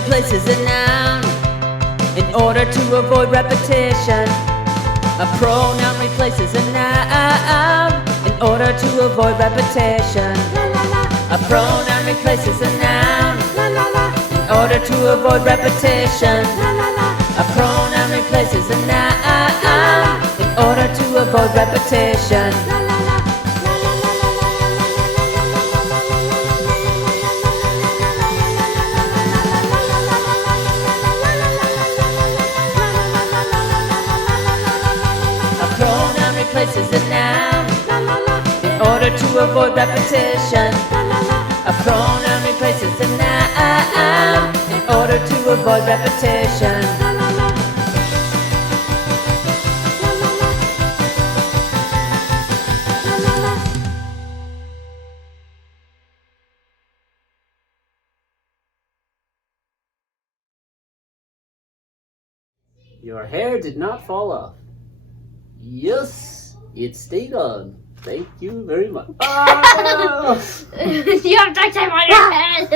replaces a noun in order to avoid repetition. A pronoun replaces a noun in order to avoid repetition. A pronoun replaces a noun in order to avoid repetition. A pronoun replaces a noun in order to avoid repetition. Replaces a noun in order to avoid repetition. A pronoun replaces a noun in order to avoid repetition. Your hair did not fall off. Yes, it stayed on. Thank you very much. Oh! You have duct tape on your head.